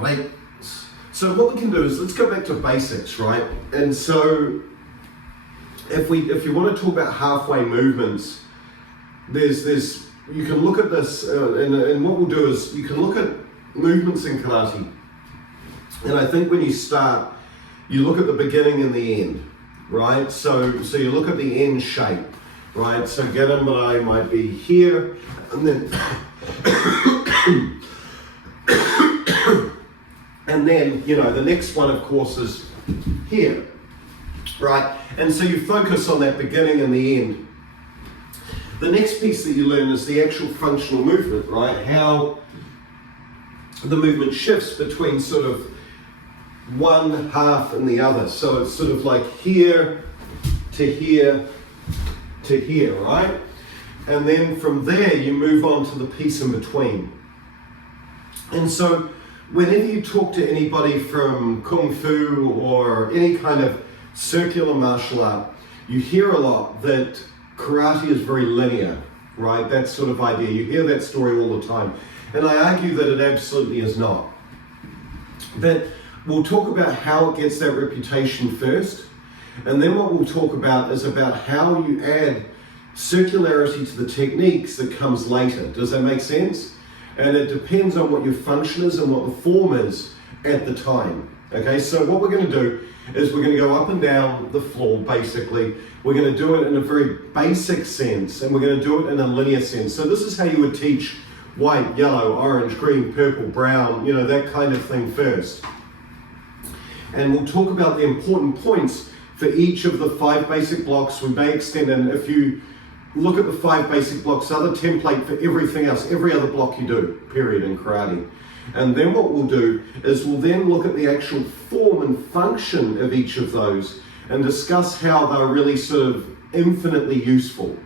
right? So what we can do is let's go back to basics, right? And so if you want to talk about halfway movements, there's you can look at this, and what we'll do is you can look at movements in karate. And I think when you start, you look at the beginning and the end, right? So you look at the end shape, right? So Gedan Barai might be here, and then and then, you know, the next one, of course, is here, right? And so you focus on that beginning and the end. The next piece that you learn is the actual functional movement, right? How the movement shifts between sort of one half and the other. So it's sort of like here to here to here, right? And then from there you move on to the piece in between. And so whenever you talk to anybody from Kung Fu or any kind of circular martial art, you hear a lot that karate is very linear, right? That sort of idea. You hear that story all the time. And I argue that it absolutely is not. But we'll talk about how it gets that reputation first. And then what we'll talk about is about how you add circularity to the techniques that comes later. Does that make sense? And it depends on what your function is and what the form is at the time. Okay, so what we're going to do is we're going to go up and down the floor, basically. We're going to do it in a very basic sense, and we're going to do it in a linear sense. So this is how you would teach white, yellow, orange, green, purple, brown, you know, that kind of thing first. And we'll talk about the important points for each of the 5 basic blocks. We may extend, and if you look at the 5 basic blocks, other template for everything else, every other block you do, period, in karate. And then what we'll do is we'll then look at the actual form and function of each of those and discuss how they're really sort of infinitely useful.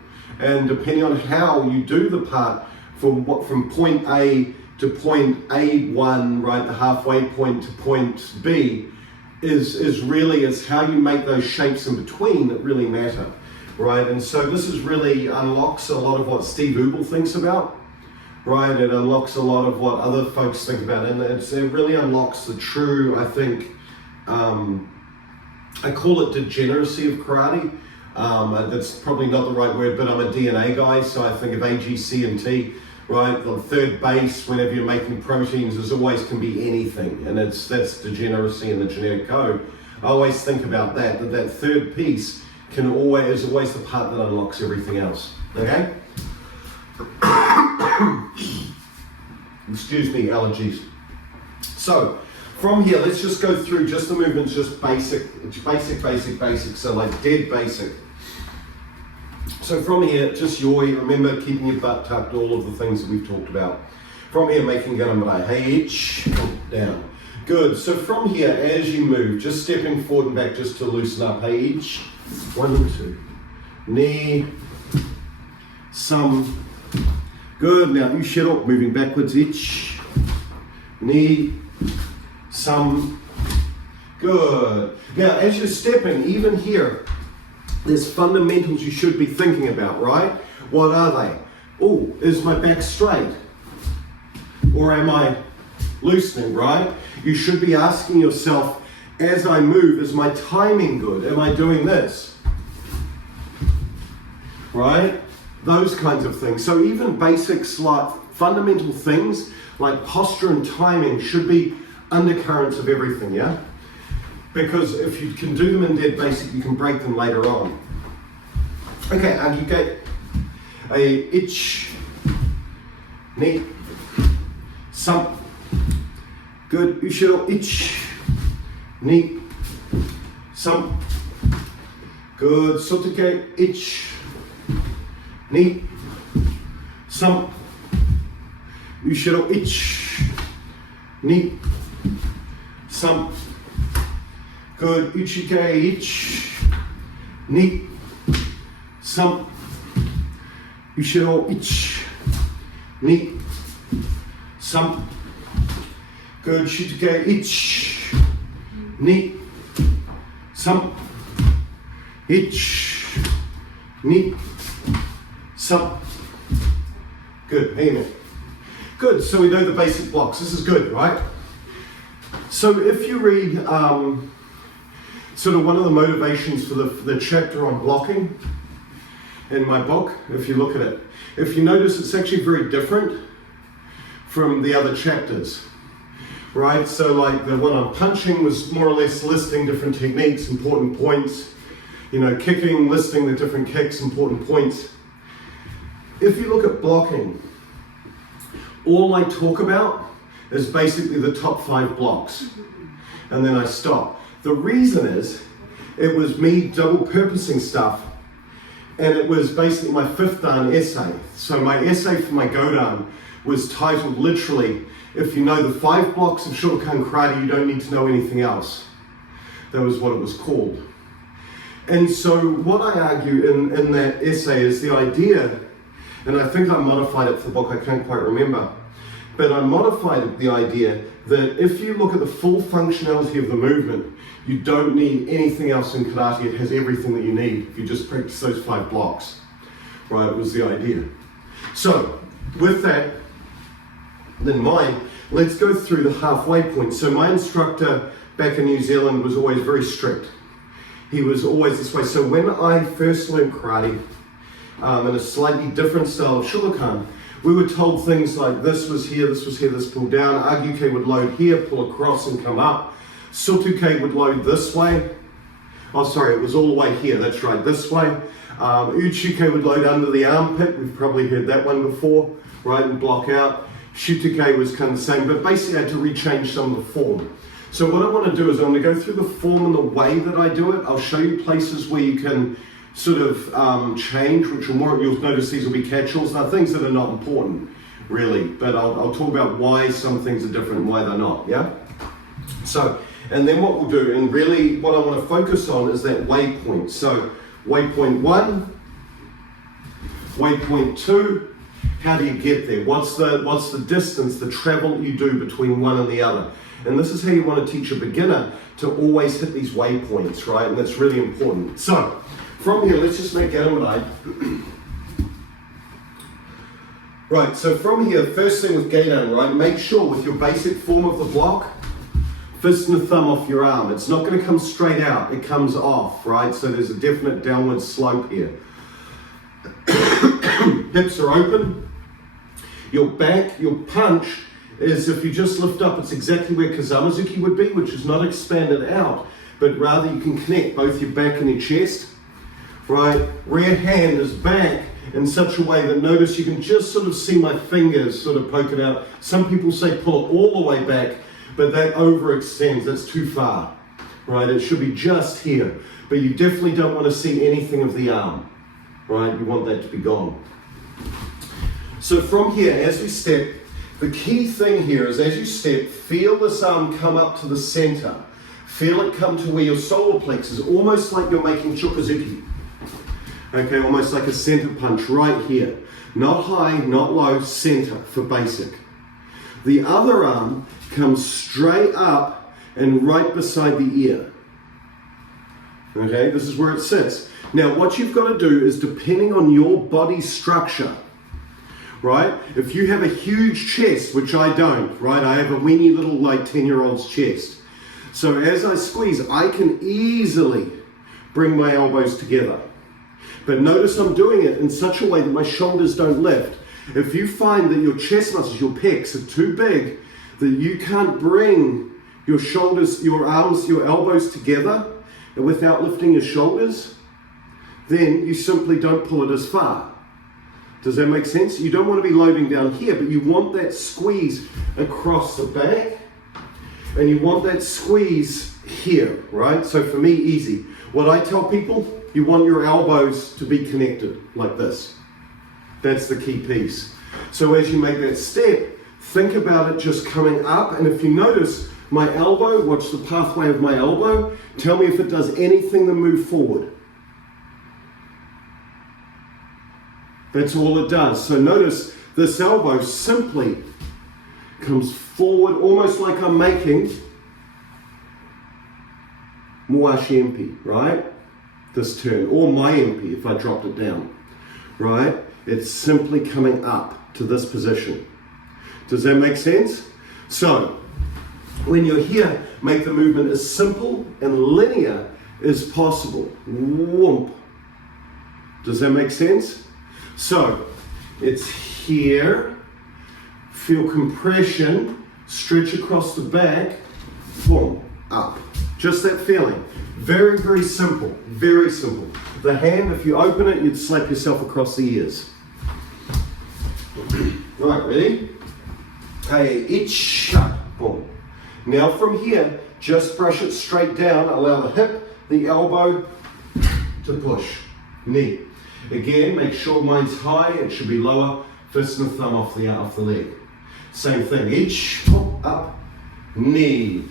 And depending on how you do the part from point A to point A1, right, the halfway point to point B, is how you make those shapes in between that really matter, right? And so this is really unlocks a lot of what Steve Ubel thinks about, right? It unlocks a lot of what other folks think about, and it really unlocks the true, I think, I call it degeneracy of karate. That's probably not the right word, but I'm a DNA guy, so I think of A, G, C, and T, right? The third base, whenever you're making proteins, is always can be anything, and that's degeneracy in the genetic code. I always think about that third piece is always the part that unlocks everything else, okay? Excuse me, allergies. So, from here, let's just go through just the movements, just basic, so like dead basic. So from here, just yoi, remember keeping your butt tucked, all of the things that we've talked about. From here, making Gedan Barai, hey, each, down. Good, so from here, as you move, just stepping forward and back just to loosen up, hey, each, 1 and 2. Knee, some, good, now you shut up, moving backwards, each, knee, some, good. Now, as you're stepping, even here, there's fundamentals you should be thinking about, right? What are they? Oh, is my back straight? Or am I loosening, right? You should be asking yourself, as I move, is my timing good? Am I doing this? Right? Those kinds of things. So even basics like fundamental things like posture and timing should be undercurrents of everything, yeah? Because if you can do them in dead basic, you can break them later on. Okay, you get a itch, knee, some, good, ushiro, itch, knee, some, good, Soto Uke, itch, knee, some, ushiro, itch, knee, some, good, uchike, itch, knee, some, ushiro, itch, knee, some, good, shituke, itch, knee, some, itch, knee, some, good, amen. Good, so we know the basic blocks, this is good, right? So if you read sort of one of the motivations for the chapter on blocking in my book, if you look at it, if you notice, it's actually very different from the other chapters, right? So like the one on punching was more or less listing different techniques, important points, you know, kicking, listing the different kicks, important points. If you look at blocking, all I talk about is basically the top 5 blocks, and then I stop. The reason is, it was me double purposing stuff, and it was basically my 5th Dan essay. So my essay for my Gedan was titled literally, if you know the 5 blocks of Shotokan karate, you don't need to know anything else. That was what it was called. And so what I argue in that essay is the idea, and I think I modified it for the book, I can't quite remember, but I modified the idea that if you look at the full functionality of the movement, you don't need anything else in karate. It has everything that you need if you just practice those 5 blocks. Right, it was the idea. So, with that in mind, let's go through the halfway point. So my instructor back in New Zealand was always very strict. He was always this way. So when I first learned karate, in a slightly different style of Shotokan, we were told things like this was here, this pulled down, Uke would load here, pull across and come up. Soto Uke would load this way. Oh, sorry, it was all the way here, that's right, this way. Uke would load under the armpit, we've probably heard that one before, right, and block out. Shutuke was kind of the same, but basically I had to rechange some of the form. So what I want to do is I'm going to go through the form and the way that I do it. I'll show you places where you can sort of change, which will more, you'll notice these will be catch-alls. Now things that are not important, really, but I'll talk about why some things are different and why they're not, yeah? So, and then what we'll do, and really what I want to focus on is that waypoint. So, waypoint 1, waypoint 2, how do you get there? What's the distance, the travel you do between one and the other? And this is how you want to teach a beginner to always hit these waypoints, right? And that's really important. So, from here, let's just make Gedan Barai. Right, so from here, first thing with Gedan, right, make sure with your basic form of the block, fist and the thumb off your arm. It's not going to come straight out, it comes off, right? So there's a definite downward slope here. Hips are open. Your back, your punch is, if you just lift up, it's exactly where Kazamazuki would be, which is not expanded out, but rather you can connect both your back and your chest, right? Rear hand is back in such a way that, notice you can just sort of see my fingers sort of poking out. Some people say pull it all the way back, but that overextends, that's too far, right? It should be just here, but you definitely don't want to see anything of the arm, right? You want that to be gone. So from here, as we step, the key thing here is as you step, feel this arm come up to the center. Feel it come to where your solar plex is, almost like you're making chokazuki. Okay, almost like a center punch right here. Not high, not low, center for basic. The other arm comes straight up and right beside the ear. Okay, this is where it sits. Now what you've got to do is, depending on your body structure, right? If you have a huge chest, which I don't, right? I have a weeny little like 10-year-old's chest. So as I squeeze, I can easily bring my elbows together. But notice I'm doing it in such a way that my shoulders don't lift. If you find that your chest muscles, your pecs are too big, that you can't bring your shoulders, your arms, your elbows together without lifting your shoulders, then you simply don't pull it as far. Does that make sense? You don't want to be loading down here, but you want that squeeze across the back, and you want that squeeze here, right? So for me, easy. What I tell people, you want your elbows to be connected like this. That's the key piece. So as you make that step, think about it just coming up, and if you notice my elbow, watch the pathway of my elbow, tell me if it does anything to move forward. That's all it does. So notice this elbow simply comes forward, almost like I'm making Muashi MP, right? This turn, or my MP if I dropped it down, right? It's simply coming up to this position. Does that make sense? So, when you're here, make the movement as simple and linear as possible. Whoomp. Does that make sense? So, it's here, feel compression, stretch across the back, boom, up. Just that feeling. Very, very simple, very simple. The hand, if you open it, you'd slap yourself across the ears. Right, ready? Hey, itch, shut, boom. Now from here, just brush it straight down, allow the hip, the elbow to push, knee. Again, make sure mine's high, it should be lower, fist and thumb off the leg. Same thing, itch, up, knee.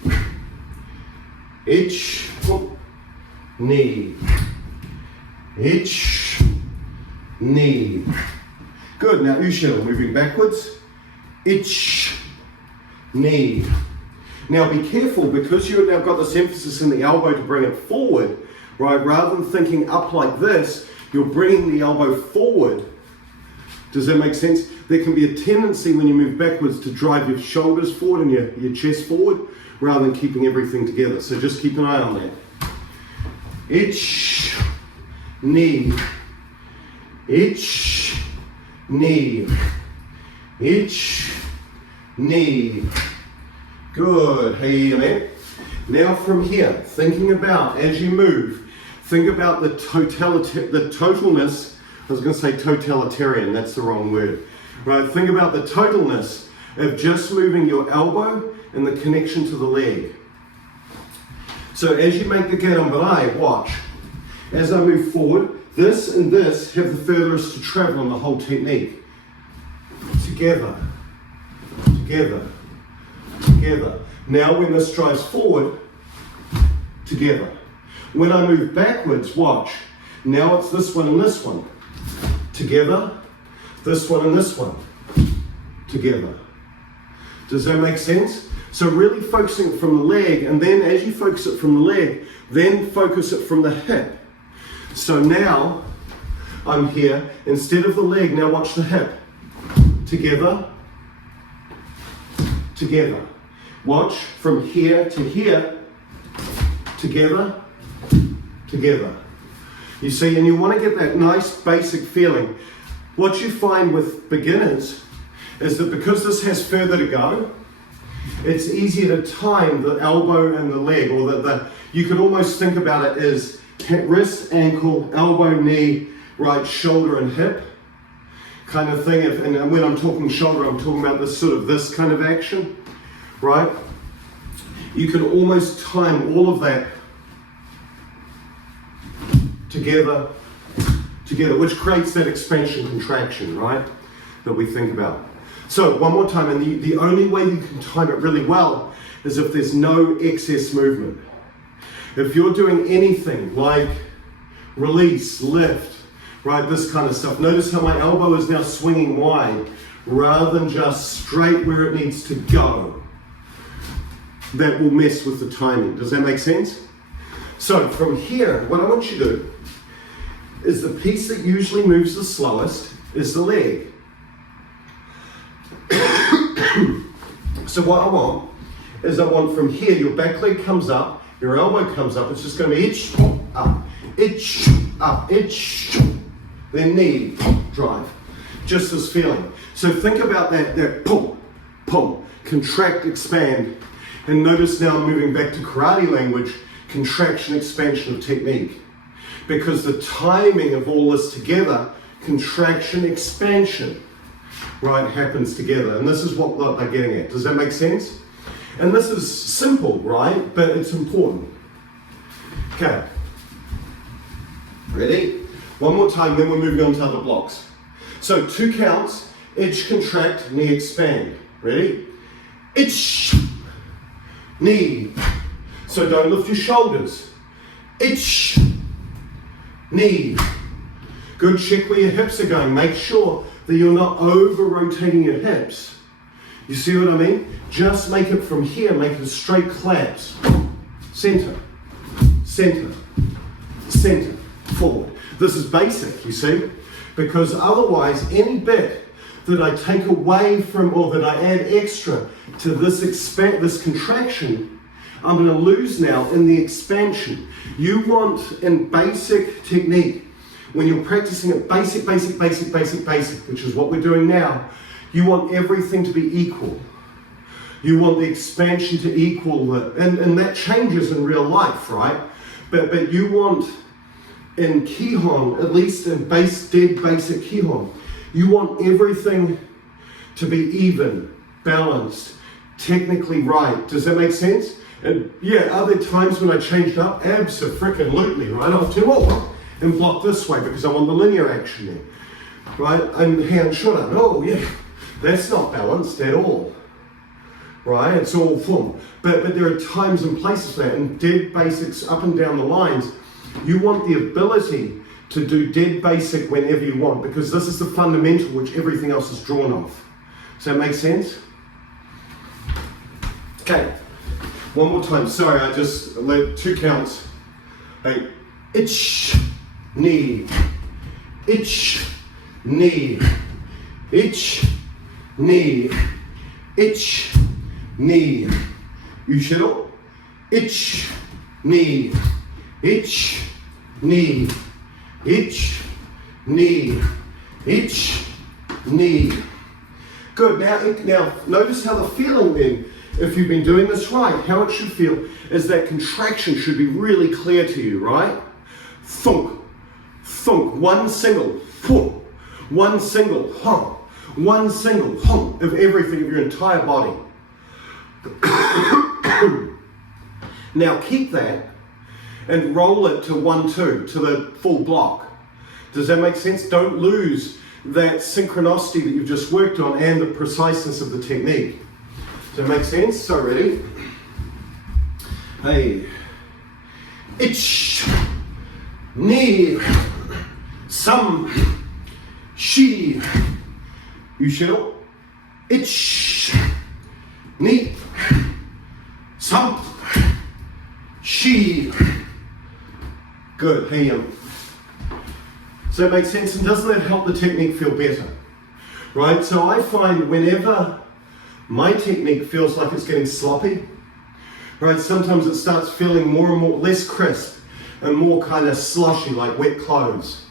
Itch, knee. Itch, knee. Good, now Ushel, moving backwards. Itch, knee. Now be careful, because you've now got this emphasis in the elbow to bring it forward, right? Rather than thinking up like this, you're bringing the elbow forward. Does that make sense? There can be a tendency when you move backwards to drive your shoulders forward and your chest forward, rather than keeping everything together. So just keep an eye on that. Itch, knee. Itch, knee. Itch, knee. Good, hey man. Now from here, thinking about, as you move, think about the totalness, I was going to say totalitarian, that's the wrong word. Right, think about the totalness of just moving your elbow and the connection to the leg. So as you make the Gedan Barai, watch. As I move forward, this and this have the furthest to travel in the whole technique. Together, together, together. Now when this drives forward, together. When I move backwards, watch. Now it's this one and this one. Together, this one and this one. Together. Does that make sense? So really focusing from the leg, and then as you focus it from the leg, then focus it from the hip. So now I'm here, instead of the leg, now watch the hip. Together, together. Watch from here to here, together, together. You see, and you want to get that nice basic feeling. What you find with beginners is that because this has further to go, it's easier to time the elbow and the leg, or you could almost think about it as wrist, ankle, elbow, knee, right, shoulder and hip kind of thing. And when I'm talking shoulder, I'm talking about this kind of action, right? You can almost time all of that together, which creates that expansion contraction, right, that we think about. So one more time, and the only way you can time it really well is if there's no excess movement. If you're doing anything like release, lift, right, this kind of stuff, notice how my elbow is now swinging wide rather than just straight where it needs to go. That will mess with the timing. Does that make sense? So from here, what I want you to do is the piece that usually moves the slowest is the leg. So what I want is from here, your back leg comes up, your elbow comes up, it's just going to be itch, up, itch, up, itch, then knee, drive. Just this feeling. So think about that pull, pull, contract, expand. And notice now I'm moving back to karate language, contraction, expansion of technique. Because the timing of all this together, contraction, expansion, right, happens together. And this is what they're getting at. Does that make sense? And this is simple, right? But it's important. Okay. Ready? One more time, then we're moving on to other blocks. So 2 counts, itch, contract, knee, expand. Ready? Itch, knee. So don't lift your shoulders. Itch, knee. Good, check where your hips are going. Make sure that you're not over rotating your hips. You see what I mean? Just make it from here, make it a straight collapse. Center, center, center, forward. This is basic, you see? Because otherwise, any bit that I take away from, or that I add extra to this contraction, I'm going to lose now in the expansion. You want, in basic technique, when you're practicing it basic, which is what we're doing now, you want everything to be equal. You want the expansion to equal the, and that changes in real life, right? But you want, in Kihon, at least in dead basic Kihon, you want everything to be even, balanced, technically right. Does that make sense? And yeah, are there times when I changed up? Abso-freaking-lutely, right? I'll do and block this way because I want the linear action there, right? And hand shoulder. Oh yeah, that's not balanced at all, right? It's all form. But there are times and places for that. And dead basics up and down the lines, you want the ability to do dead basic whenever you want, because this is the fundamental which everything else is drawn off. Does that make sense? Okay, one more time. Sorry, I just let 2 counts. Hey, itch, knee, itch, knee, itch, knee, itch, knee. Ushiro, itch, knee, itch, knee, itch, knee, itch, knee. Good. Now notice how the feeling then, if you've been doing this right, how it should feel is that contraction should be really clear to you, right? Thunk, thunk, one single, thunk, one single, hum, one single, hum of everything of your entire body. Now keep that and roll it to 1-2, to the full block. Does that make sense? Don't lose that synchronicity that you've just worked on and the preciseness of the technique. Does that make sense? So ready? Hey. Ich, ni, some, she, ushiro, ich, ni, some, she. Good, hey. Does that make sense? And doesn't that help the technique feel better? Right? So I find whenever my technique feels like it's getting sloppy, right? Sometimes it starts feeling more and more less crisp and more kind of sloshy, like wet clothes.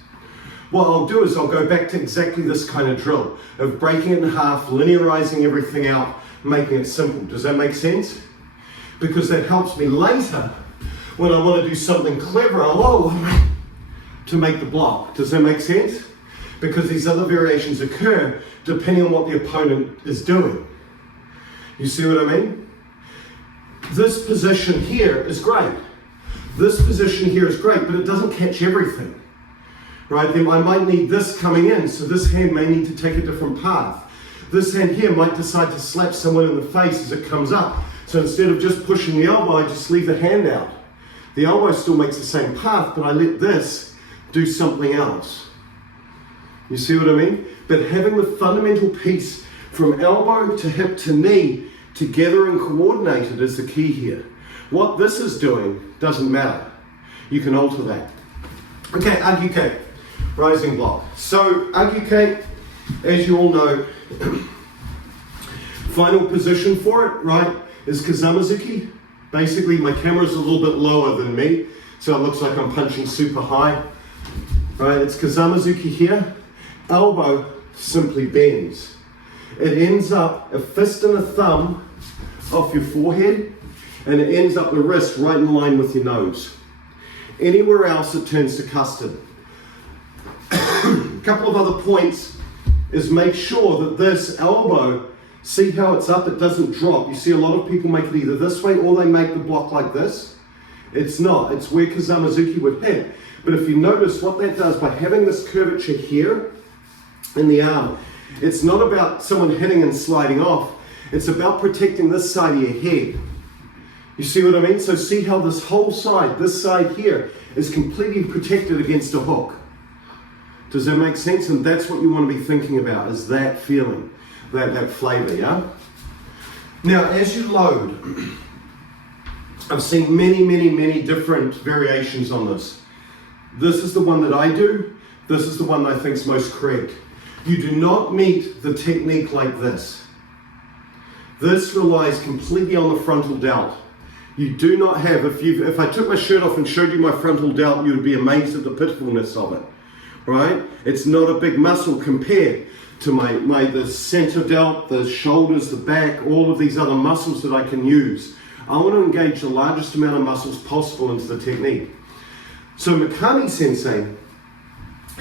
What I'll do is I'll go back to exactly this kind of drill of breaking it in half, linearizing everything out, making it simple. Does that make sense? Because that helps me later when I want to do something clever to make the block. Does that make sense? Because these other variations occur depending on what the opponent is doing. You see what I mean? This position here is great. This position here is great, but it doesn't catch everything. Right? Then I might need this coming in, so this hand may need to take a different path. This hand here might decide to slap someone in the face as it comes up. So instead of just pushing the elbow, I just leave the hand out. The elbow still makes the same path, but I let this do something else. You see what I mean? But having the fundamental piece from elbow to hip to knee together and coordinated is the key here. What this is doing doesn't matter. You can alter that. Okay, Uke, rising block. So Uke, as you all know, final position for it, right, is Kazamazuki. Basically, my camera's a little bit lower than me, so it looks like I'm punching super high. Right, it's Kazamazuki here. Elbow simply bends. It ends up a fist and a thumb off your forehead, and it ends up the wrist right in line with your nose. Anywhere else it turns to custard. A couple of other points is make sure that this elbow, see how it's up, it doesn't drop. You see a lot of people make it either this way or they make the block like this. It's not, it's where Kazamazuki would hit. But if you notice what that does by having this curvature here in the arm, it's not about someone hitting and sliding off. It's about protecting this side of your head. You see what I mean? So see how this whole side, this side here, is completely protected against a hook. Does that make sense? And that's what you want to be thinking about, is that feeling, that flavor, yeah? Now, as you load, I've seen many different variations on this. This is the one that I do. This is the one that I think is most correct. You do not meet the technique like this. This relies completely on the frontal delt. You do not have, if I took my shirt off and showed you my frontal delt, you would be amazed at the pitifulness of it, right? It's not a big muscle compared to the center delt, the shoulders, the back, all of these other muscles that I can use. I want to engage the largest amount of muscles possible into the technique. So Mikami Sensei,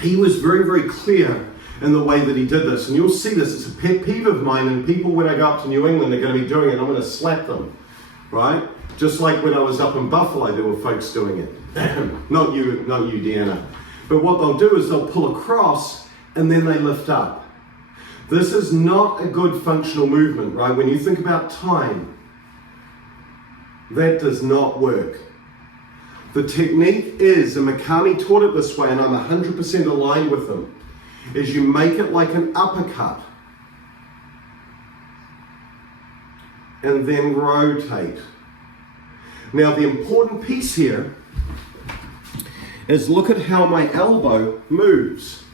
he was very, very clear in the way that he did this. And you'll see this, it's a pet peeve of mine, and people when I go up to New England, they're going to be doing it, I'm going to slap them, right? Just like when I was up in Buffalo, there were folks doing it. Not you, Deanna. But what they'll do is they'll pull across and then they lift up. This is not a good functional movement, right? When you think about time, that does not work. The technique is, and Mikami taught it this way, and I'm 100% aligned with him, is you make it like an uppercut and then rotate. Now the important piece here is look at how my elbow moves.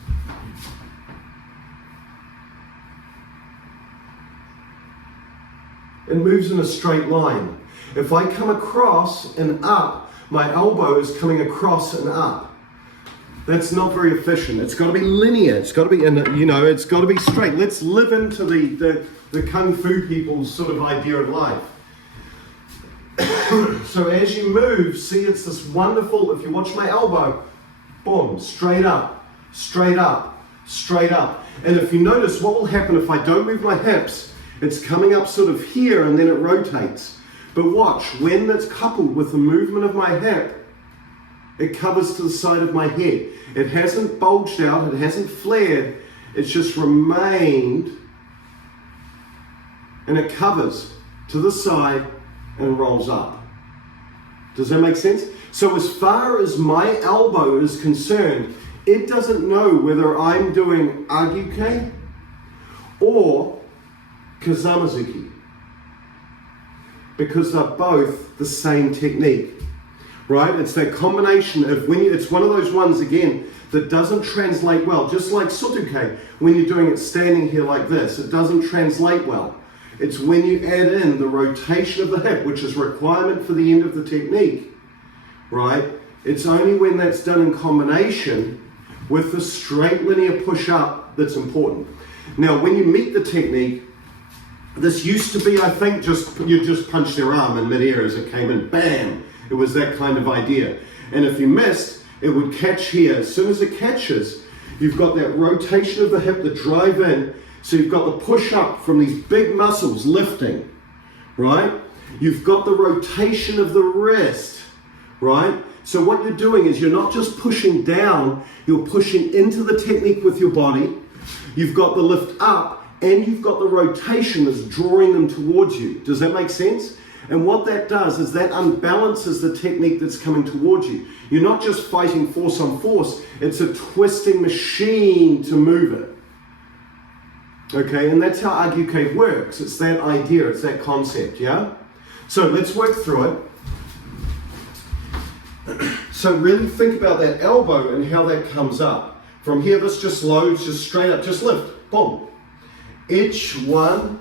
It moves in a straight line. If I come across and up, my elbow is coming across and up. That's not very efficient. It's got to be linear. It's got to be, it's got to be straight. Let's live into the Kung Fu people's sort of idea of life. So as you move, see, it's this wonderful, if you watch my elbow, boom, straight up, straight up, straight up. And if you notice, what will happen if I don't move my hips, it's coming up sort of here and then it rotates. But watch, when that's coupled with the movement of my hip, it covers to the side of my head. It hasn't bulged out, it hasn't flared, it's just remained, and it covers to the side and rolls up. Does that make sense? So as far as my elbow is concerned, it doesn't know whether I'm doing Uke or Kazamazuki, because they're both the same technique, right? It's that combination of it's one of those ones again that doesn't translate well, just like Soto Uke, when you're doing it standing here like this, it doesn't translate well. It's when you add in the rotation of the hip, which is a requirement for the end of the technique, right? It's only when that's done in combination with the straight linear push up that's important. Now, when you meet the technique, this used to be, I think, you just punch their arm in midair as it came in, bam! It was that kind of idea. And if you missed, it would catch here. As soon as it catches, you've got that rotation of the hip, the drive in, so you've got the push up from these big muscles lifting, right? You've got the rotation of the wrist, right? So what you're doing is you're not just pushing down, you're pushing into the technique with your body. You've got the lift up and you've got the rotation that's drawing them towards you. Does that make sense? And what that does is that unbalances the technique that's coming towards you. You're not just fighting force on force, it's a twisting machine to move it. Okay, and that's how Uke works. It's that idea, it's that concept, yeah? So let's work through it. So really think about that elbow and how that comes up. From here, this just loads, just straight up, just lift, boom. Each 1,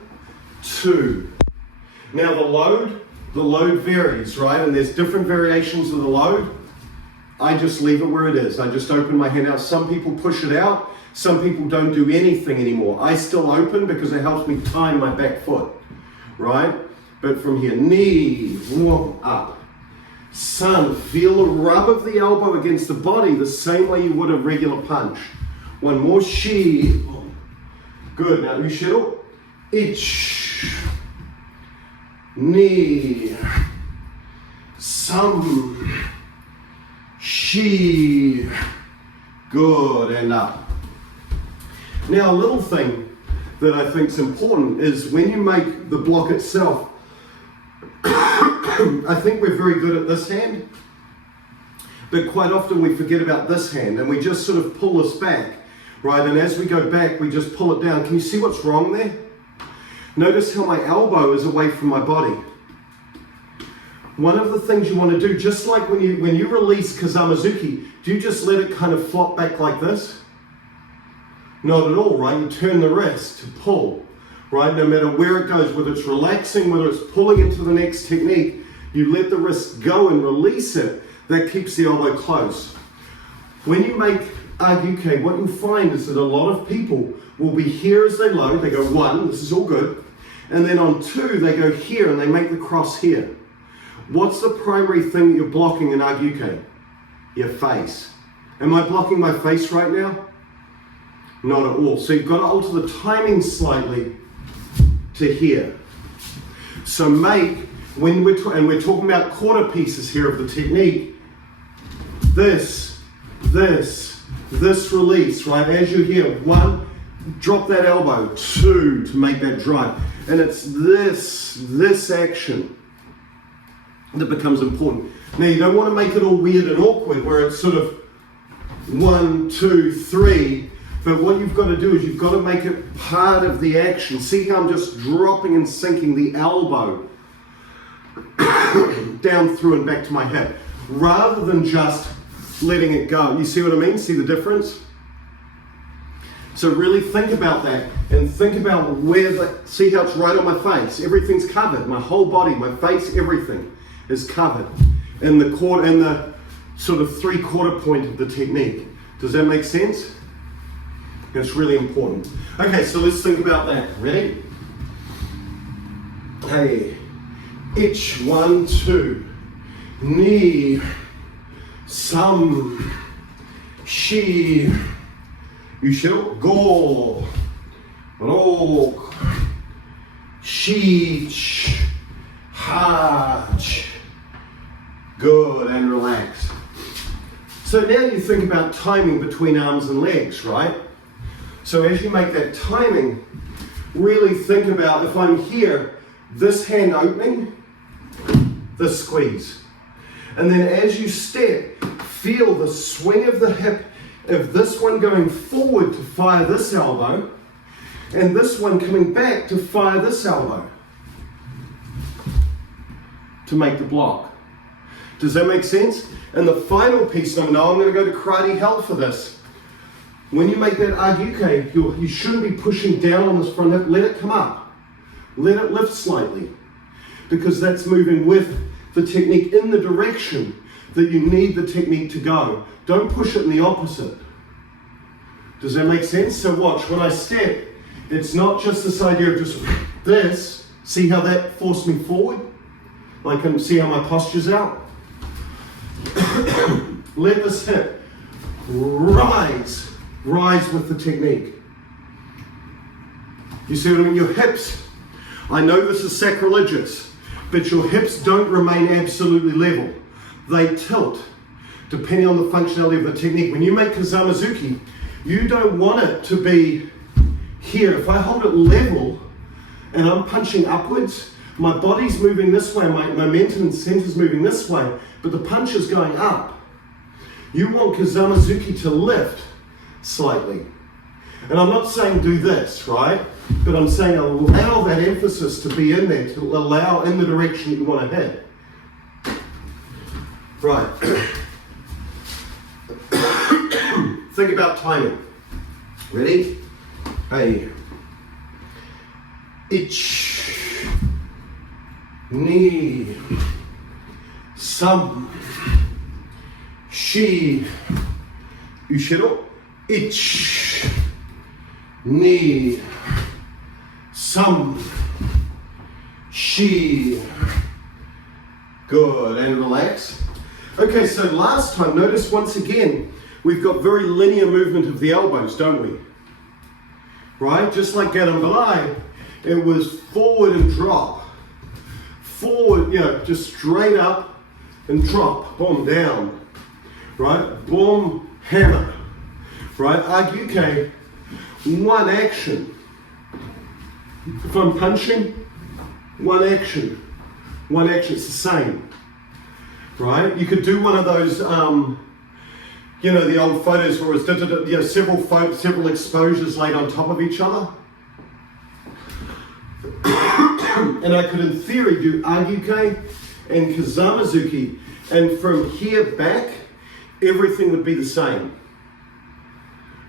2. Now the load varies, right? And there's different variations of the load. I just leave it where it is. I just open my hand out. Some people push it out. Some people don't do anything anymore. I still open because it helps me time my back foot, right? But from here, knee, walk up. Sun, feel the rub of the elbow against the body the same way you would a regular punch. One more, shi. Good, now Ushiro. Ich. Knee. Some. Shi. Good, and up. Now, a little thing that I think is important is when you make the block itself, I think we're very good at this hand, but quite often we forget about this hand and we just sort of pull this back, right? And as we go back, we just pull it down. Can you see what's wrong there? Notice how my elbow is away from my body. One of the things you want to do, just like when you release Kazamazuki, do you just let it kind of flop back like this? Not at all, right? You turn the wrist to pull, right? No matter where it goes, whether it's relaxing, whether it's pulling into the next technique, you let the wrist go and release it. That keeps the elbow close. When you make Uke, what you'll find is that a lot of people will be here as they load. They go 1, this is all good. And then on 2, they go here and they make the cross here. What's the primary thing that you're blocking in Uke? Your face. Am I blocking my face right now? Not at all. So you've got to alter the timing slightly to here. So make, when we're talking about quarter pieces here of the technique, this release, right? As you're here, 1, drop that elbow, 2 to make that drive. And it's this action that becomes important. Now you don't want to make it all weird and awkward where it's sort of 1, 2, 3, but what you've got to do is you've got to make it part of the action. See how I'm just dropping and sinking the elbow down through and back to my hip, rather than just letting it go. You see what I mean? See the difference? So really think about that and think about see how it's right on my face. Everything's covered. My whole body, my face, everything is covered in the sort of 3/4 point of the technique. Does that make sense? That's really important. Okay, so let's think about that. Ready? Hey, ich, 1, 2, ni, sam, shi, ushiro, go, rok, shich, hach. Good, and relax. So now you think about timing between arms and legs, right? So as you make that timing, really think about, if I'm here, this hand opening, this squeeze. And then as you step, feel the swing of the hip of this one going forward to fire this elbow, and this one coming back to fire this elbow to make the block. Does that make sense? And the final piece, and I know I'm going to go to karate hell for this. When you make that Uke, you shouldn't be pushing down on this front hip. Let it come up. Let it lift slightly. Because that's moving with the technique in the direction that you need the technique to go. Don't push it in the opposite. Does that make sense? So watch, when I step, it's not just this idea of just this. See how that forced me forward? I can see how my posture's out. Let this hip rise with the technique. You see what I mean? Your hips, I know this is sacrilegious, but your hips don't remain absolutely level. They tilt, depending on the functionality of the technique. When you make Kazamazuki, you don't want it to be here. If I hold it level and I'm punching upwards, my body's moving this way, my momentum and center's moving this way, but the punch is going up. You want Kazamazuki to lift slightly. And I'm not saying do this, right? But I'm saying allow that emphasis to be in there, to allow in the direction you want to head. Right. Think about timing. Ready? Hey. Ich. Ni. Sam. Shi. Ushiro. Ich. Ni. Sam. Shi. Good, and relax. Okay, so last time, notice once again, we've got very linear movement of the elbows, don't we? Right, just like Gedan Barai, it was forward and drop. Forward, just straight up and drop, boom, down. Right, boom, hammer. Right, Uke, one action. If I'm punching, one action, it's the same. Right? You could do one of those, the old photos where it's several exposures laid on top of each other. And I could, in theory, do Uke and Kazamazuki, and from here back, everything would be the same.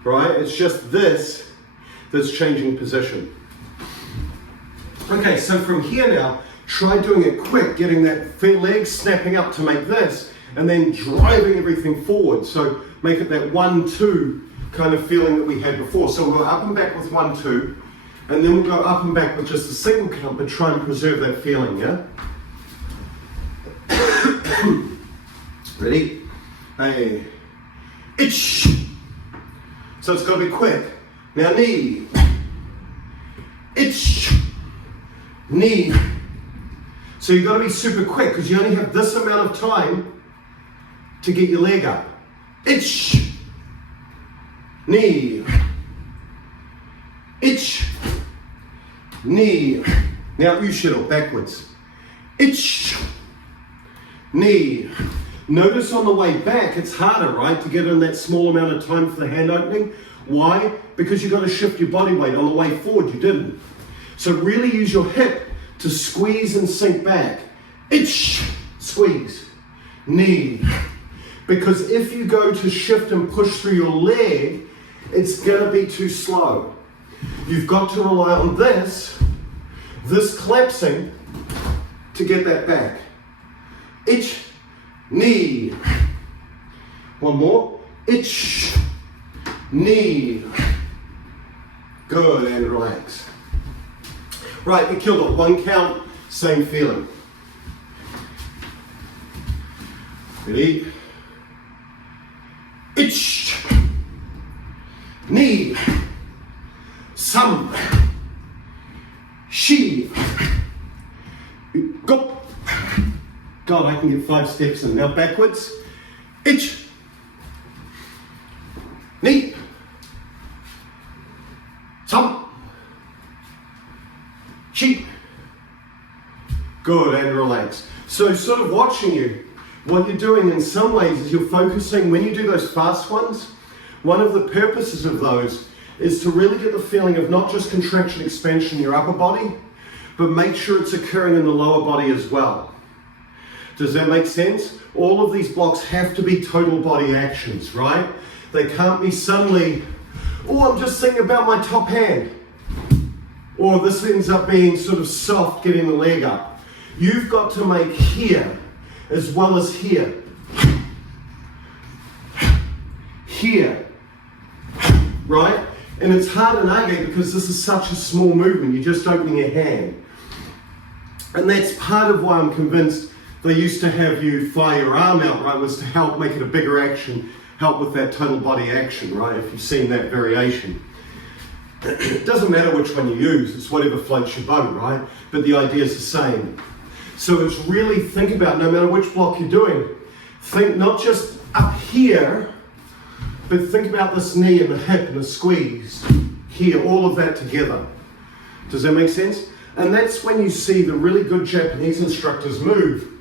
right? It's just this that's changing position. Okay, so from here now, try doing it quick, getting that leg snapping up to make this, and then driving everything forward. So make it that 1-2 kind of feeling that we had before. So we'll go up and back with 1-2, and then we'll go up and back with just a single count, but try and preserve that feeling, yeah? Ready? Hey. Itch. So it's got to be quick. Now knee. Itch. Knee. So you've got to be super quick because you only have this amount of time to get your leg up. Itch. Knee. Itch. Knee. Now ushiro, backwards. Itch. Knee. Notice on the way back, it's harder, right, to get in that small amount of time for the hand opening. Why? Because you've got to shift your body weight. On the way forward, you didn't. So really use your hip to squeeze and sink back. Itch. Squeeze. Knee. Because if you go to shift and push through your leg, it's going to be too slow. You've got to rely on this collapsing to get that back. Itch. Knee. One more. Itch. Knee. Good, and relax. Right, you killed it. 1 count, same feeling. Ready? Itch. Knee. Some. She. Go. God, I can get 5 steps in. Now backwards. Itch. Knee. Some. She. Good, and relax. So sort of watching you, what you're doing in some ways is you're focusing, when you do those fast ones, one of the purposes of those is to really get the feeling of not just contraction, expansion in your upper body, but make sure it's occurring in the lower body as well. Does that make sense? All of these blocks have to be total body actions, right? They can't be suddenly, oh, I'm just thinking about my top hand. Or this ends up being sort of soft, getting the leg up. You've got to make here as well as here. Here. Right? And it's hard in Age because this is such a small movement. You're just opening your hand. And that's part of why I'm convinced they used to have you fire your arm out, right, was to help make it a bigger action, help with that total body action, right, if you've seen that variation. It doesn't matter which one you use, it's whatever floats your boat, right? But the idea is the same. So it's really think about, no matter which block you're doing, think not just up here, but think about this knee and the hip and the squeeze. Here, all of that together. Does that make sense? And that's when you see the really good Japanese instructors move.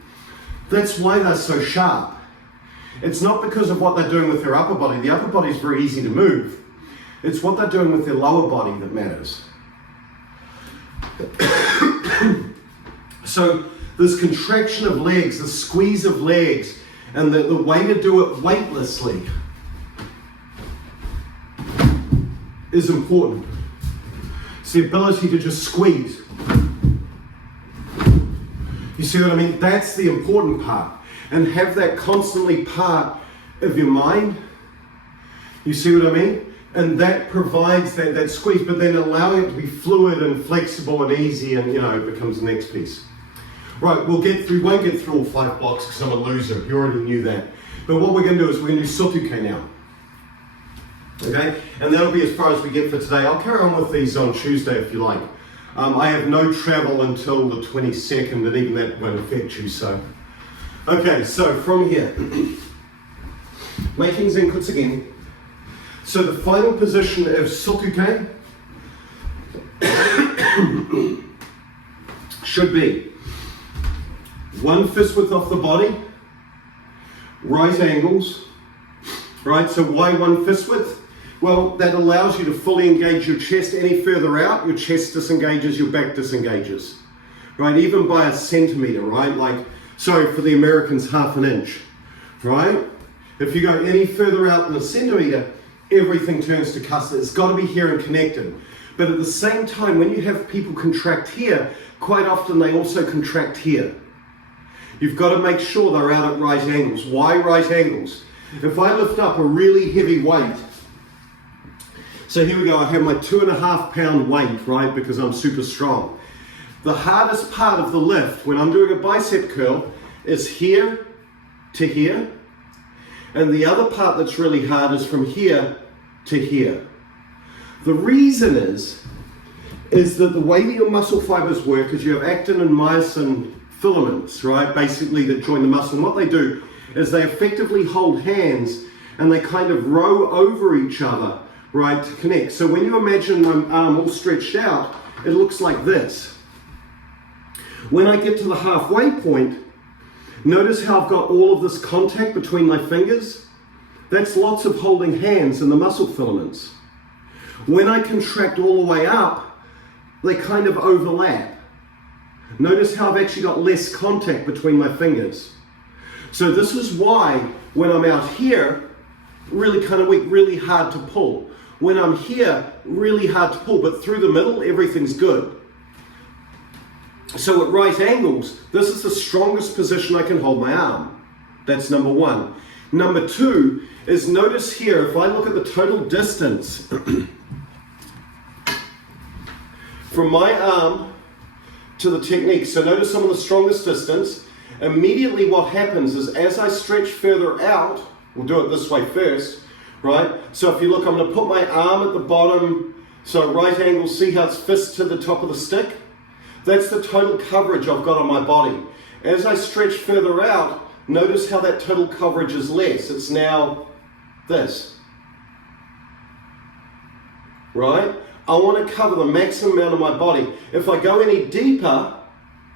That's why they're so sharp. It's not because of what they're doing with their upper body. The upper body is very easy to move. It's what they're doing with their lower body that matters. So this contraction of legs, the squeeze of legs, and the way to do it weightlessly is important. It's the ability to just squeeze. You see what I mean? That's the important part. And have that constantly part of your mind. You see what I mean? And that provides that squeeze, but then allowing it to be fluid and flexible and easy, and it becomes the next piece. Right, won't get through all 5 blocks because I'm a loser. You already knew that. But what we're going to do is we're going to do Soto Uke now. Okay? And that'll be as far as we get for today. I'll carry on with these on Tuesday if you like. I have no travel until the 22nd, and even that won't affect you, so. Okay, so from here, making zenkuts again. So the final position of Soto Uke should be 1 fist width off the body, right angles, right? So why 1 fist width? Well, that allows you to fully engage your chest. Any further out, your chest disengages, your back disengages, right? Even by a centimeter, right? Like, sorry, for the Americans, 1/2 inch, right? If you go any further out than a centimeter, everything turns to custard. It's got to be here and connected. But at the same time, when you have people contract here, quite often they also contract here. You've got to make sure they're out at right angles. Why right angles? If I lift up a really heavy weight, so here we go, I have my 2.5 pound weight, right, because I'm super strong. The hardest part of the lift when I'm doing a bicep curl is here to here, and the other part that's really hard is from here to here. The reason is that the way that your muscle fibers work is you have actin and myosin filaments, right, basically that join the muscle. And what they do is they effectively hold hands and they kind of row over each other, right, to connect. So when you imagine my arm all stretched out, it looks like this. When I get to the halfway point, notice how I've got all of this contact between my fingers? That's lots of holding hands and the muscle filaments. When I contract all the way up, they kind of overlap. Notice how I've actually got less contact between my fingers. So this is why when I'm out here, really kind of weak, really hard to pull. When I'm here, really hard to pull, but through the middle, everything's good. So at right angles, this is the strongest position I can hold my arm. That's number one. Number two is notice here, if I look at the total distance from my arm to the technique, so notice some of the strongest distance. Immediately what happens is as I stretch further out, we'll do it this way first, right? So if you look, I'm going to put my arm at the bottom, so right angle, see how it's fist to the top of the stick? That's the total coverage I've got on my body. As I stretch further out, notice how that total coverage is less. It's now this, right? I want to cover the maximum amount of my body. If I go any deeper,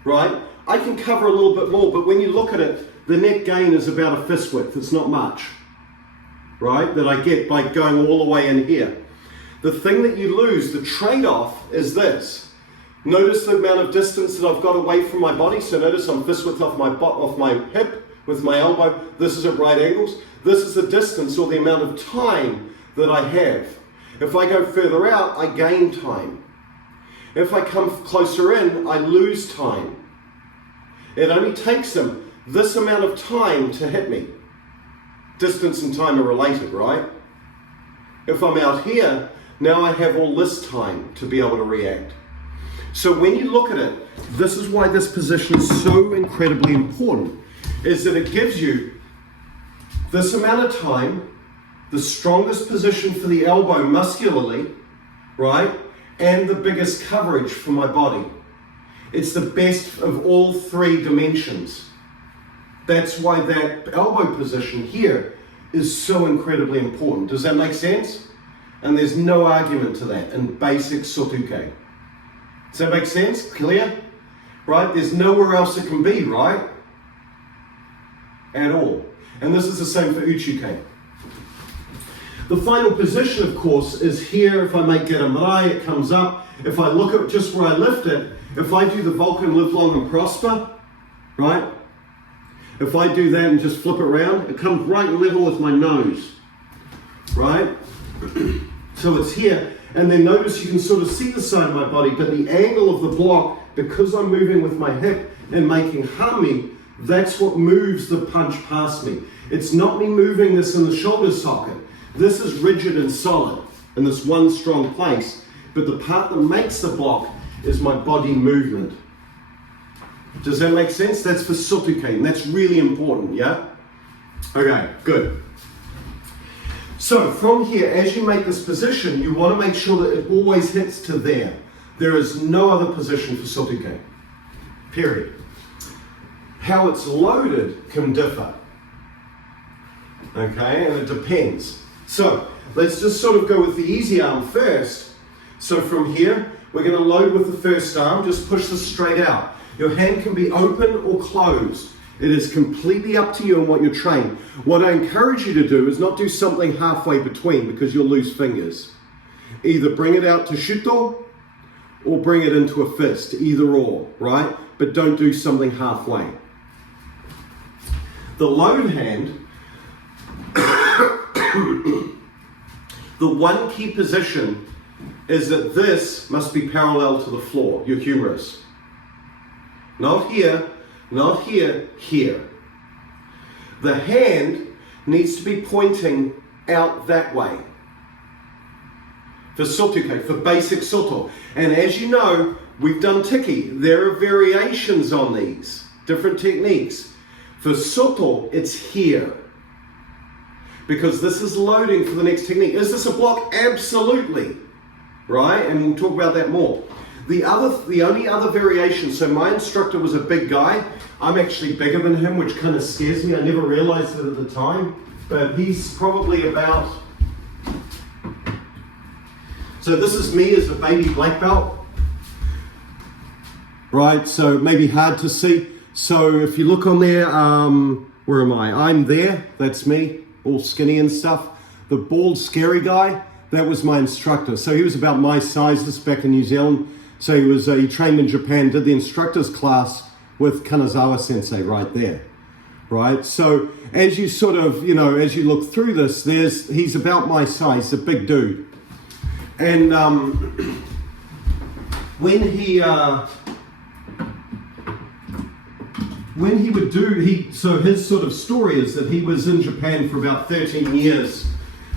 right, I can cover a little bit more, but when you look at it, the net gain is about a fist width. It's not much, right, that I get by going all the way in here. The thing that you lose, the trade-off is this. Notice the amount of distance that I've got away from my body. So notice I'm fist width off my hip with my elbow. This is at right angles. This is the distance or the amount of time that I have. If I go further out, I gain time. If I come closer in, I lose time. It only takes them this amount of time to hit me. Distance and time are related, right? If I'm out here, now I have all this time to be able to react. So when you look at it, this is why this position is so incredibly important, is that it gives you this amount of time, the strongest position for the elbow muscularly, right? And the biggest coverage for my body. It's the best of all three dimensions. That's why that elbow position here is so incredibly important. Does that make sense? And there's no argument to that in basic Soto Uke. Does that make sense? Clear? Right? There's nowhere else it can be, right? At all. And this is the same for Uke. The final position, of course, is here. If I make Gedan Barai, it comes up. If I look at just where I lift it, if I do the Vulcan live long and prosper, right? If I do that and just flip it around, it comes right level with my nose, right? So it's here. And then notice you can sort of see the side of my body, but the angle of the block, because I'm moving with my hip and making hami, that's what moves the punch past me. It's not me moving this in the shoulder socket. This is rigid and solid in this one strong place, but the part that makes the block is my body movement. Does that make sense? That's for Soto Uke, and that's really important, yeah? Okay, good. So from here, as you make this position, you want to make sure that it always hits to there. There is no other position for Soto Uke, period. How it's loaded can differ, okay, and it depends. So let's just sort of go with the easy arm first. So from here, we're going to load with the first arm, just push this straight out. Your hand can be open or closed. It is completely up to you and what you're trained. What I encourage you to do is not do something halfway between because you'll lose fingers. Either bring it out to shuto or bring it into a fist, either or, right? But don't do something halfway. The load hand, The one key position is that this must be parallel to the floor, your humerus. Not here, not here, here. The hand needs to be pointing out that way. For Soto Uke, for basic Soto. And as you know, we've done Tiki. There are variations on these, different techniques. For Soto, it's here. Because this is loading for the next technique. Is this a block? Absolutely. Right? And we'll talk about that more. The only other variation, so my instructor was a big guy. I'm actually bigger than him, which kind of scares me. I never realized it at the time. But he's probably about... So this is me as a baby black belt. Right, so maybe hard to see. So if you look on there, where am I? I'm there, that's me, all skinny and stuff. The bald, scary guy, that was my instructor. So he was about my size, this back in New Zealand. So he trained in Japan, did the instructor's class with Kanazawa sensei right there. Right, so as you sort of, as you look through this, he's about my size, a big dude. And when he would do, so his sort of story is that he was in Japan for about 13 years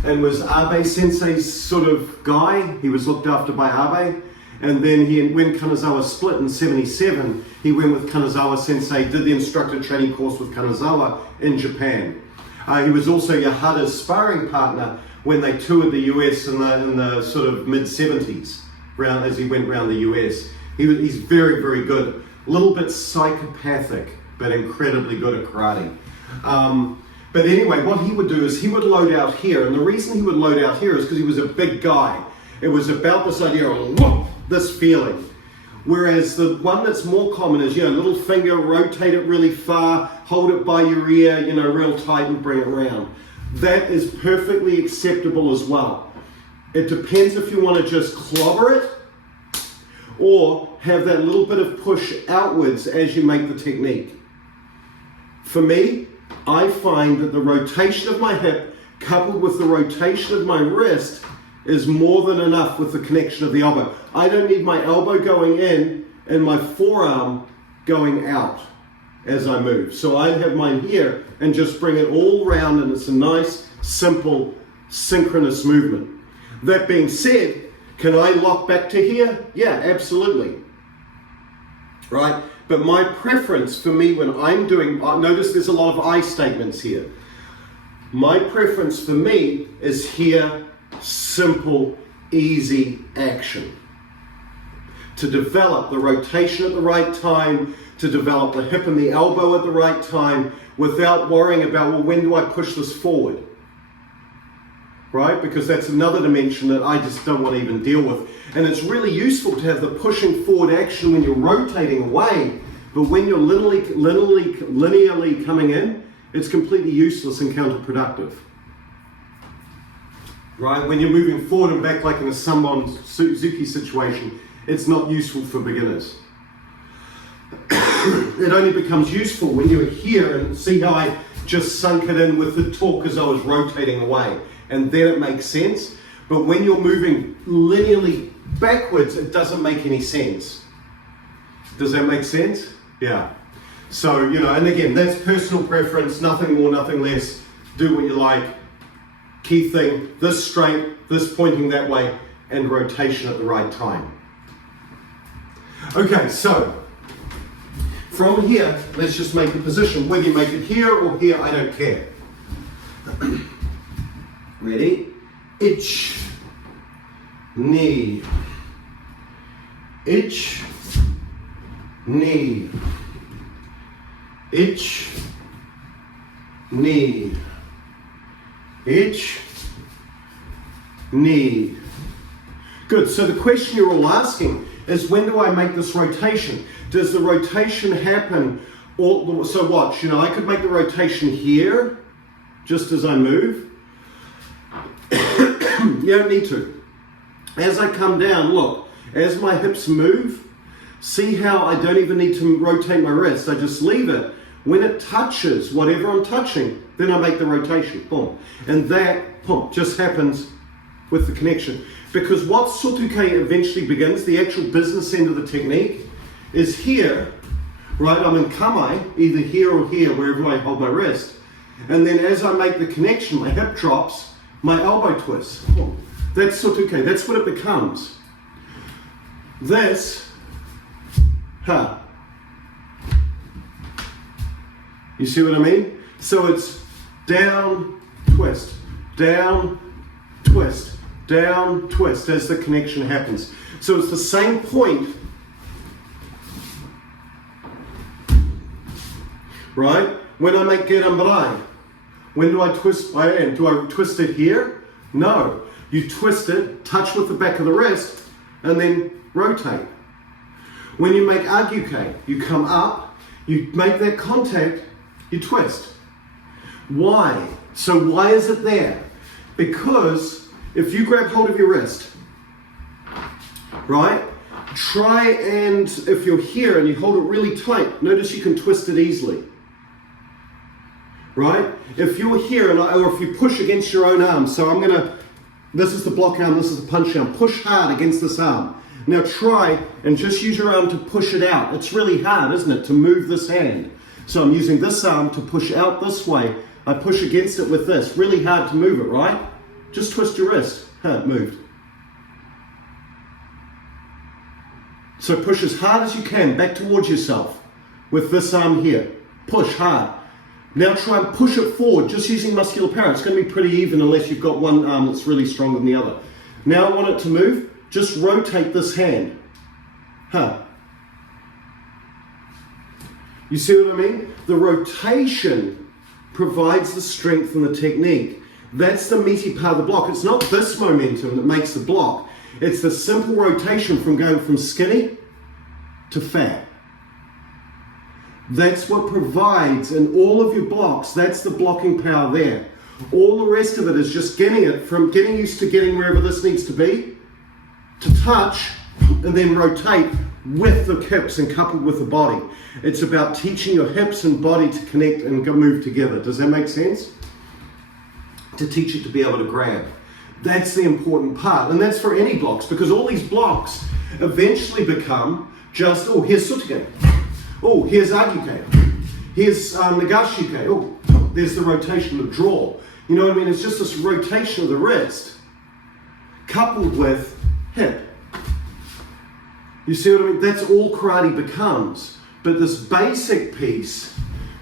and was Abe Sensei's sort of guy. He was looked after by Abe. And then when Kanazawa split in 77, he went with Kanazawa Sensei, did the instructor training course with Kanazawa in Japan. He was also Yahada's sparring partner when they toured the US in the sort of mid-70s, as he went around the US. He's very, very good. A little bit psychopathic, but incredibly good at karate. But anyway, what he would do is he would load out here. And the reason he would load out here is because he was a big guy. It was about this idea of whoop, this feeling. Whereas the one that's more common is, little finger, rotate it really far, hold it by your ear, real tight and bring it around. That is perfectly acceptable as well. It depends if you want to just clobber it or have that little bit of push outwards as you make the technique. For me, I find that the rotation of my hip coupled with the rotation of my wrist is more than enough with the connection of the elbow. I don't need my elbow going in and my forearm going out as I move. So I have mine here and just bring it all round, and it's a nice, simple, synchronous movement. That being said, can I lock back to here? Yeah, absolutely. Right? But my preference for me when I'm doing, notice there's a lot of I statements here. My preference for me is here, simple, easy action. To develop the rotation at the right time, to develop the hip and the elbow at the right time, without worrying about, well, when do I push this forward? Right? Because that's another dimension that I just don't want to even deal with. And it's really useful to have the pushing forward action when you're rotating away, but when you're linearly coming in, it's completely useless and counterproductive. Right? When you're moving forward and back like in a Sanbon Suzuki situation, it's not useful for beginners. It only becomes useful when you're here, and see how I just sunk it in with the torque as I was rotating away. And then it makes sense. But when you're moving linearly backwards, it doesn't make any sense. Does that make sense? Yeah. So, and again, that's personal preference, nothing more, nothing less. Do what you like. Key thing, this straight, this pointing that way, and rotation at the right time. Okay, so from here, let's just make the position. Whether you make it here or here, I don't care. Ready? Ich, knee, ich, knee, ich, knee, ich, knee. Good, so the question you're all asking is, when do I make this rotation? Does the rotation happen, so watch, I could make the rotation here, just as I move. You don't need to. As I come down, look, as my hips move, see how I don't even need to rotate my wrist, I just leave it. When it touches whatever I'm touching, then I make the rotation, boom. And that, boom, just happens with the connection. Because what Soto Uke eventually begins, the actual business end of the technique, is here, right? I'm in kamai, either here or here, wherever I hold my wrist. And then as I make the connection, my hip drops, my elbow twists. Oh, that's Soto Uke, that's what it becomes. This, You see what I mean? So it's down, twist, down, twist, down, twist as the connection happens. So it's the same point, right? When I make Gedan Barai, when do I twist my hand? Do I twist it here? No. You twist it, touch with the back of the wrist, and then rotate. When you make allergy, you come up, you make that contact, you twist. Why? So why is it there? Because if you grab hold of your wrist, right? Try and, if you're here and you hold it really tight, notice you can twist it easily. Right? If you're here and or if you push against your own arm, so I'm gonna, this is the block arm, this is the punch arm, push hard against this arm. Now try and just use your arm to push it out. It's really hard, isn't it, to move this hand. So I'm using this arm to push out this way. I push against it with this. Really hard to move it, right? Just twist your wrist. It moved. So push as hard as you can back towards yourself with this arm here. Push hard. Now try and push it forward, just using muscular power. It's going to be pretty even unless you've got one arm that's really stronger than the other. Now I want it to move. Just rotate this hand. You see what I mean? The rotation provides the strength and the technique. That's the meaty part of the block. It's not this momentum that makes the block. It's the simple rotation from going from skinny to fat. That's what provides in all of your blocks. That's the blocking power there. All the rest of it is just getting used to getting wherever this needs to be, to touch, and then rotate with the hips and coupled with the body. It's about teaching your hips and body to connect and move together. Does that make sense? To teach it to be able to grab. That's the important part. And that's for any blocks, because all these blocks eventually become just, oh, here's Soto Uke. Oh, here's Uke. Here's Nagashi-Uke. Oh, there's the rotation of draw. You know what I mean? It's just this rotation of the wrist coupled with hip. You see what I mean? That's all karate becomes. But this basic piece,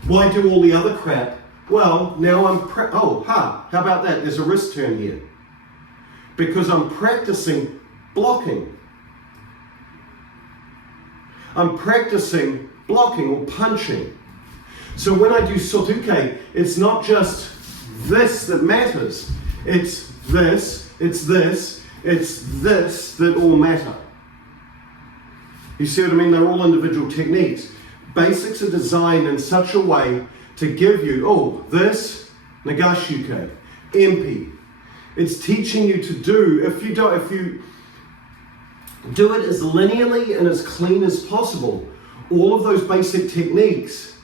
why do all the other crap? Well, now I'm, how about that? There's a wrist turn here. Because I'm practicing blocking. I'm practicing blocking or punching. So when I do Soto Uke, it's not just this that matters. It's this, it's this, it's this that all matter. You see what I mean? They're all individual techniques. Basics are designed in such a way to give you, this, Nagashi-Uke, MP. It's teaching you to do, if you do it as linearly and as clean as possible, all of those basic techniques,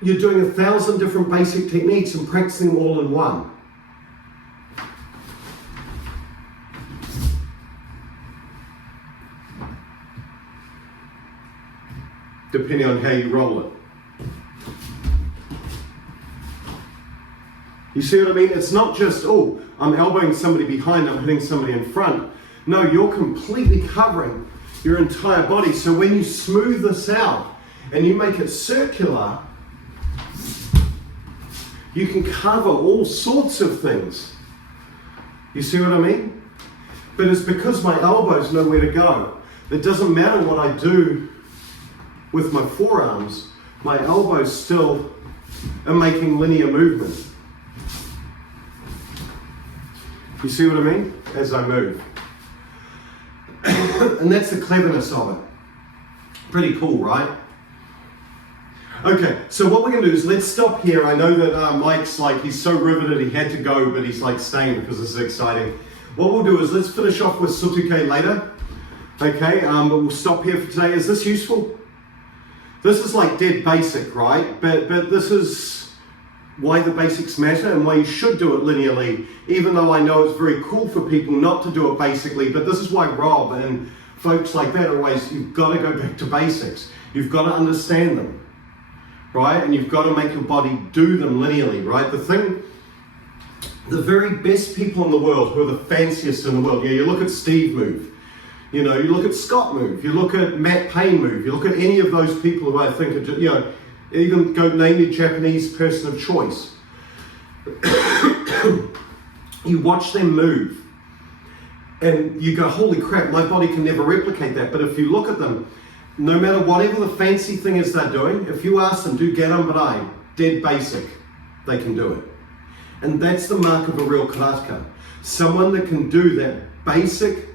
you're doing 1,000 different basic techniques and practicing them all in one. Depending on how you roll it. You see what I mean? It's not just, I'm elbowing somebody behind, I'm hitting somebody in front. No, you're completely covering your entire body. So when you smooth this out and you make it circular, you can cover all sorts of things. You see what I mean? But it's because my elbows know where to go. It doesn't matter what I do with my forearms, my elbows still are making linear movement. You see what I mean? As I move. And that's the cleverness of it. Pretty cool, right? Okay, so what we're going to do is let's stop here. I know that Mike's he's so riveted he had to go, but he's staying because this is exciting. What we'll do is let's finish off with Soto Uke later. Okay, but we'll stop here for today. Is this useful? This is dead basic, right? But this is why the basics matter and why you should do it linearly, even though I know it's very cool for people not to do it basically. But this is why Rob and folks like that are always, you've got to go back to basics. You've got to understand them, right? And you've got to make your body do them linearly, right? The very best people in the world, who are the fanciest in the world, you look at Steve move, you look at Scott move, you look at Matt Payne move, you look at any of those people who I think are, even go name your Japanese person of choice. You watch them move and you go, holy crap, my body can never replicate that. But if you look at them, no matter whatever the fancy thing is they're doing, if you ask them, do Gedan Barai, dead basic, they can do it. And that's the mark of a real karateka. Someone that can do that basic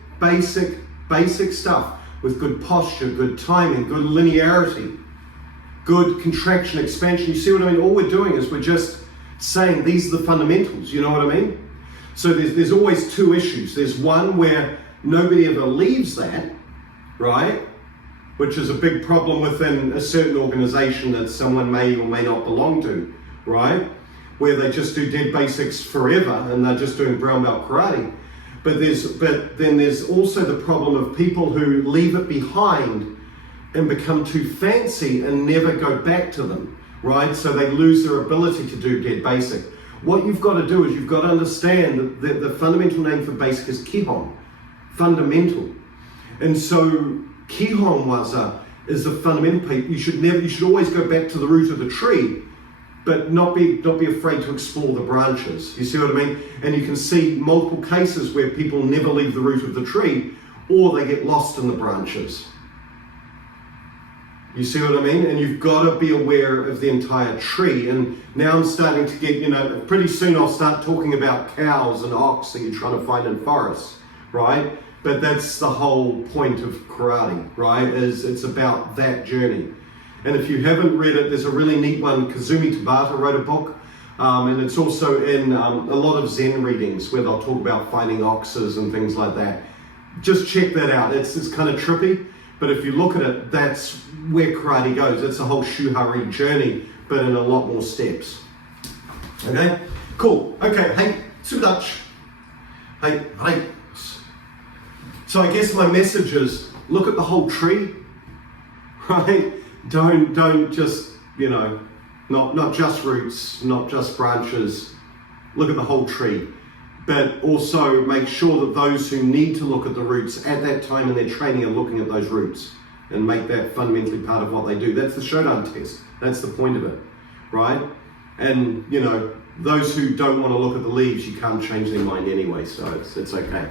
stuff with good posture, good timing, good linearity, good contraction, expansion. You see what I mean? All we're doing is we're just saying these are the fundamentals, you know what I mean? So there's always two issues. There's one where nobody ever leaves that, right? Which is a big problem within a certain organization that someone may or may not belong to, right? Where they just do dead basics forever and they're just doing brown belt karate. But then there's also the problem of people who leave it behind and become too fancy and never go back to them, right? So they lose their ability to do dead basic. What you've got to do is you've got to understand that the fundamental name for basic is kihon, fundamental. And so kihon waza is the fundamental piece. You should always go back to the root of the tree, but not be afraid to explore the branches. You see what I mean? And you can see multiple cases where people never leave the root of the tree, or they get lost in the branches. You see what I mean? And you've got to be aware of the entire tree. And now I'm starting to get, pretty soon I'll start talking about cows and ox that you're trying to find in forests, right? But that's the whole point of karate, right? It's about that journey. And if you haven't read it, there's a really neat one. Kazumi Tabata wrote a book, and it's also in a lot of Zen readings where they'll talk about finding oxes and things like that. Just check that out. It's kind of trippy, but if you look at it, that's where karate goes. It's a whole shuhari journey, but in a lot more steps. Okay, cool. Okay, hey, Sudach. Hey. So I guess my message is, look at the whole tree, right? Don't just, not just roots, not just branches. Look at the whole tree. But also make sure that those who need to look at the roots at that time in their training are looking at those roots and make that fundamentally part of what they do. That's the Shodan test. That's the point of it, right? And, those who don't want to look at the leaves, you can't change their mind anyway, so it's okay.